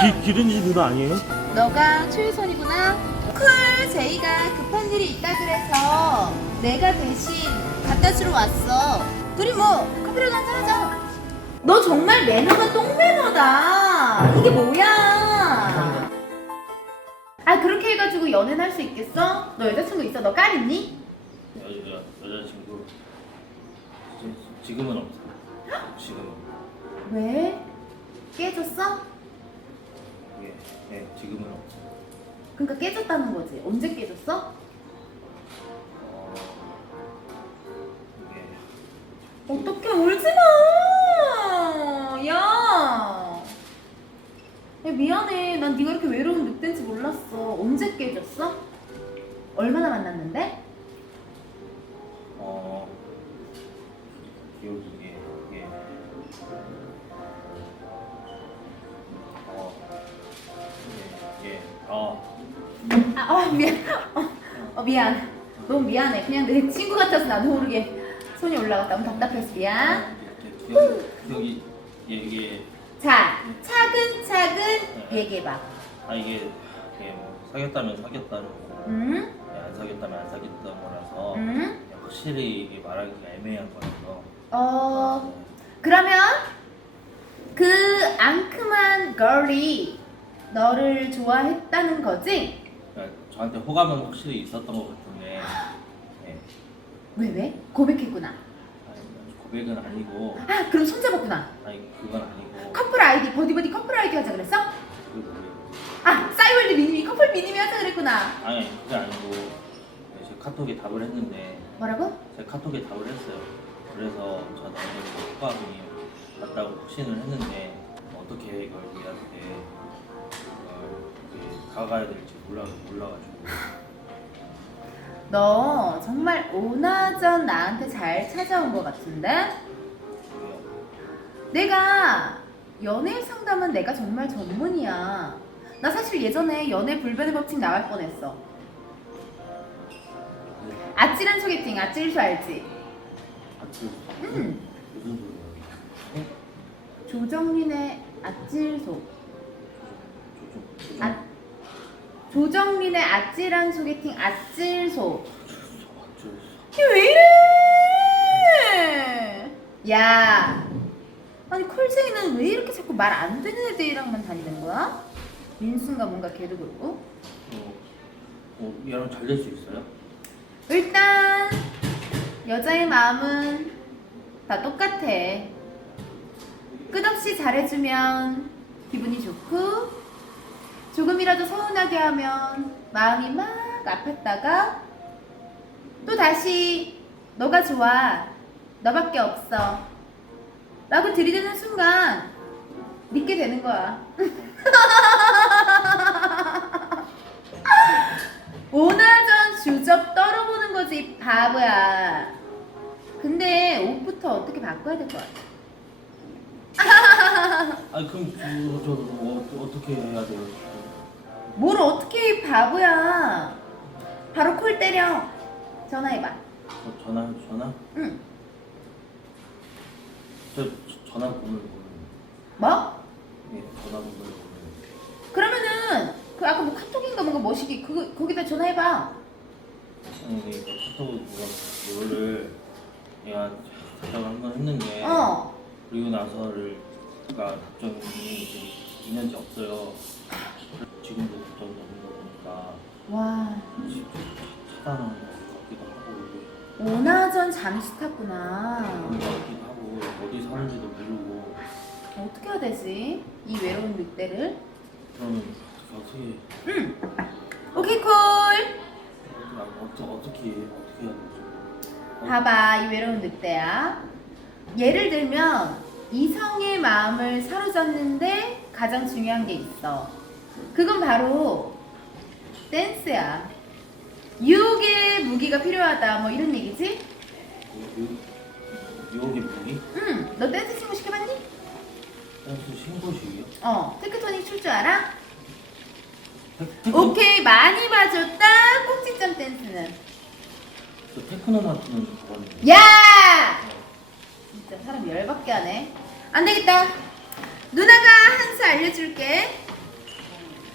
기, 기른지 누나 아니에요? 너가 최유선이구나. 쿨 제이가 급한 일이 있다 그래서 내가 대신 갖다 주러 왔어. 둘이 뭐 커피라도 한잔 하자. 너 정말 매너가 똥매너다. 이게 뭐야? 아 그렇게 해가지고 연애는 할 수 있겠어? 너 여자친구 있어? 너깔 있니? 여, 여, 여자친구 지- 지금은 없어 지금은 왜? 깨졌어? 예, 예 지금은 없어 그러니까 깨졌다는 거지. 언제 깨졌어? 어, 예. 어떻게 울지 마! 야! 야 미안해. 난 네가 이렇게 외로운 늑대인지 몰랐어. 언제 깨졌어? 얼마나 만났는데? 아, 어, 미안. 어, 어, 미안. 너무 미안해. 그냥 내 친구 같아서 나도 모르게 손이 올라갔다. 너무 답답해서 미안. 예, 이게 자, 차근차근 얘기해봐. 아 이게 뭐 사귀었다면 거고 응? 예, 안 사귀었다면 안 사귀었던 거라서 응? 예, 확실히 이게 말하기가 애매한 거라서 어, 그러면 그 앙큼한 걸이 너를 좋아했다는 거지? 저한테 호감은 확실히 있었던 것 같은데 예, 왜 왜? 고백했구나. 아니, 고백은 아니고 아 그럼 손잡았구나. 아니 그건 아니고 커플 아이디 버디버디 커플 아이디 하자 그랬어? 그 뭐예요? 아 싸이월드 미니미 커플 미니미 하자 그랬구나. 아니 그게 아니고 네, 제가 카톡에 답을 했는데 뭐라고? 제가 카톡에 답을 했어요. 그래서 저는 어제 호감이 맞다고 확신을 했는데 어떻게 이걸 얘한테 다가가야 될지 몰라 몰라가지고 너 정말 오나전 나한테 잘 찾아온 것 같은데? 내가 연애 상담은 내가 정말 전문이야. 나 사실 예전에 연애 불변의 법칙 나갈 뻔했어. 네. 아찔한 소개팅, 아찔수 알지? 아트 음. 무슨 소리예요? 네? 조정린의 아찔소. 아, 조정린의 아찔한 소개팅, 아찔소. 아트 왜 이래? 야, 아니 콜쟁이는 왜 이렇게 자꾸 말 안 되는 애들이랑만 다니는 거야? 민수인가 뭔가 걔도 그렇고. 어, 어, 얘랑 잘 될 수 있어요? 일단 여자의 마음은 다 똑같아. 끝없이 잘해주면 기분이 좋고 조금이라도 서운하게 하면 마음이 막 아팠다가 또 다시 너가 좋아 너밖에 없어 라고 들이대는 순간 믿게 되는 거야. 오나전 주접 떨어보는 거지 이 바보야. 근데 옷부터 어떻게 바꿔야 될 것 같아. 아니 그럼 저, 저 어, 어떻게 해야 돼요? 뭘 어떻게 해, 이 바보야. 바로 콜 때려. 전화해봐. 저 전화 전화? 응. 저, 저 전화 번호를 모르는 뭐? 예, 전화 번호를 모르는 그러면은 그 아까 뭐 카톡인가 뭔가 뭐시기 그거 거기다 전화해봐. 아니 그 카톡 누가 이거를 얘가 답장을 한번 했는데 어. 그리고 나서를 가 답장이 지금 2년째 없어요. 답장이 없는 거 보니까 와. 차단하는 것 같기도 하고 오나전 잠수 탔구나. 것 같기도 하고 어디 사는지도 모르고 어떻게 해야 되지? 이 외로운 늑대를? 그러면 어떻게 응. 오케이 콜. 어떻게 어떻게 어떻게 해야 되지? 봐봐 이 외로운 늑대야 예를 들면 이성의 마음을 사로잡는데 가장 중요한 게 있어 그건 바로 댄스야 유혹의 무기가 필요하다 뭐 이런 얘기지? 유혹의 무기? 응 너 댄스 친구 시켜봤니? 댄스 신고식이요? 어 테크토닉 출 줄 알아? 오케이 많이 봐줬다 꼭지점 댄스는 저 테크노 마트는 그거는 야! 진짜 사람 열받게 하네. 안 되겠다. 누나가 한 수 알려줄게.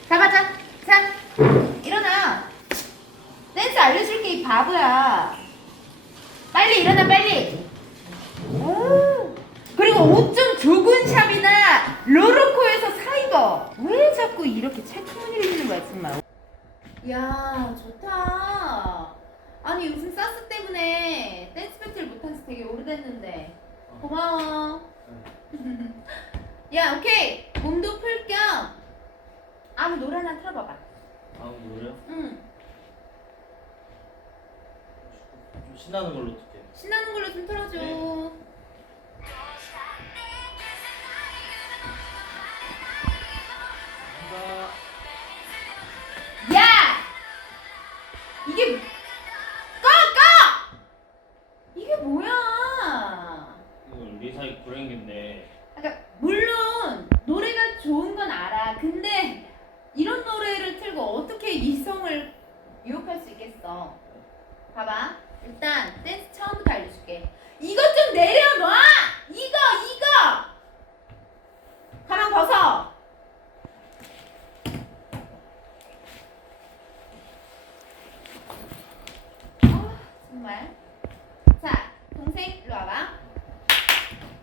자 가자. 자 일어나. 댄스 알려줄게 이 바보야. 빨리 일어나 빨리. 오. 그리고 옷좀 좁은 샵이나 로로코에서 사 입어. 왜 자꾸 이렇게 체크무늬를 입는 거야 정말. 야 좋다. 아니 요즘 사스 때문에 댄스 배틀 못한 지 되게 오래됐는데 고마워. 야 오케이 몸도 아무 노래 하나 틀어봐봐. 다음 노래요? 응 좀 신나는 걸로 듣게. 신나는 걸로 좀 틀어줘. 네. 있어. 봐봐. 일단 댄스 처음부터 알려줄게. 이것 좀 내려놔! 이거, 이거! 가만 벗어! 아, 정말. 자, 동생, 일로 와봐.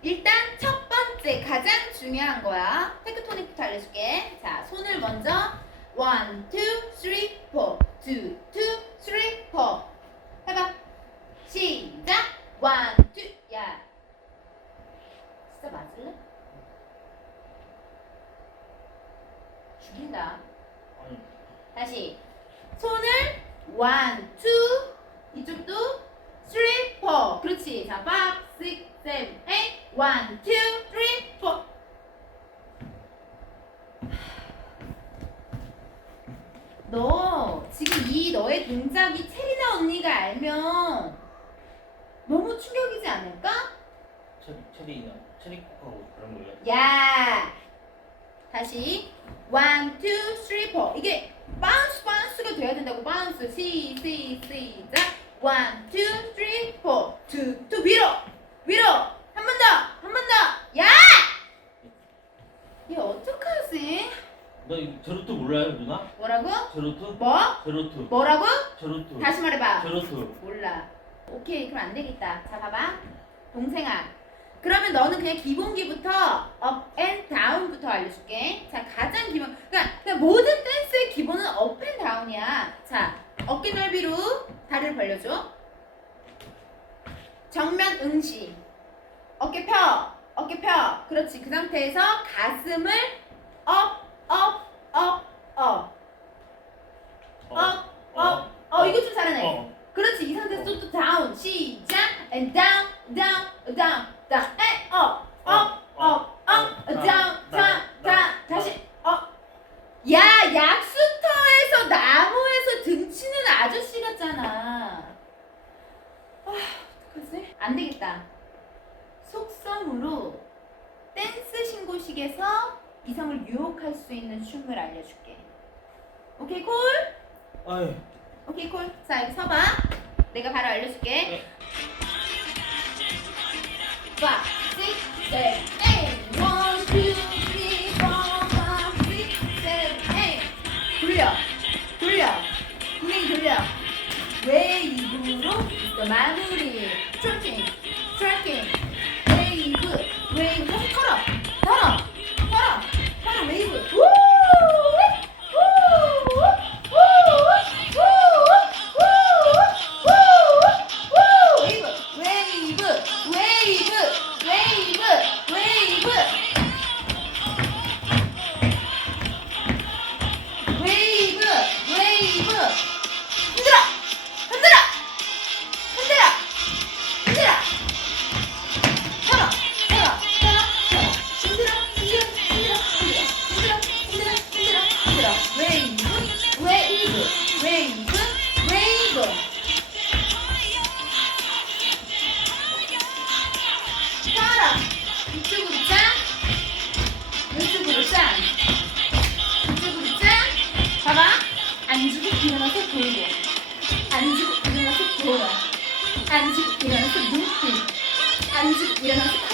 일단 첫 번째 가장 중요한 거야. 테크토닉부터 알려줄게. 자, 손을 먼저. 1, 2, 3, 4. 2, 2, 원, 투. 야, 진짜 맞을래? 죽인다. 다시 손을 원, 투 이쪽도 쓰리, 포 그렇지 자, five, six, seven, eight one, two, three, four 너 지금 이 너의 동작이 체리나 언니가 알면 너무 충격이지 않을까? 체리 체리나 체리콕하고 그런 거예요? 야 다시 one, two, three, four 이게 바운스 바운스가 돼야 된다고 바운스 시, 시, 시작 one, two, three, four two, two 위로 위로 한 번 더 한 번더 야! 얘 어떡하지? 너 이거 제로투 몰라요 누나? 뭐라고? 제로투? 뭐? 제로투 뭐라고? 제로투 다시 말해봐 제로투 몰라. 오케이, 그럼 안 되겠다. 자, 봐봐. 동생아. 그러면 너는 그냥 기본기부터 업 앤 다운부터 알려줄게. 자, 가장 기본. 그러니까, 그냥 모든 댄스의 기본은 업 앤 다운이야. 자, 어깨 넓이로 다리를 벌려줘. 정면 응시. 어깨 펴. 어깨 펴. 그렇지. 그 상태에서 가슴을 업, 업, 업, 업. 업, 업. 어, 이거 좀 잘하네. 어. 그렇지. 이 상태에서 또, 또 다운 시작. And down down down. down and up up up up down down down 다시. up야 약수터에서 나무에서 등치는 아저씨 같잖아. 아 어떡하지? 안 되겠다. 속성으로 댄스 신고식에서 이성을 유혹할 수 있는 춤을 알려줄게. 오케이 콜? 아이 오케이 콜. 자 여기 서봐. 내가 바로 알려줄게. 네. 5, 6, 7, 8 1, 2, 3, 4, 5, 6, 7, 8 돌려. 돌려. 분명히 돌려. 웨이브로 또 마무리. 트래킹. 트래킹. 앉고 일어나서 돌고. 앉고 일어나서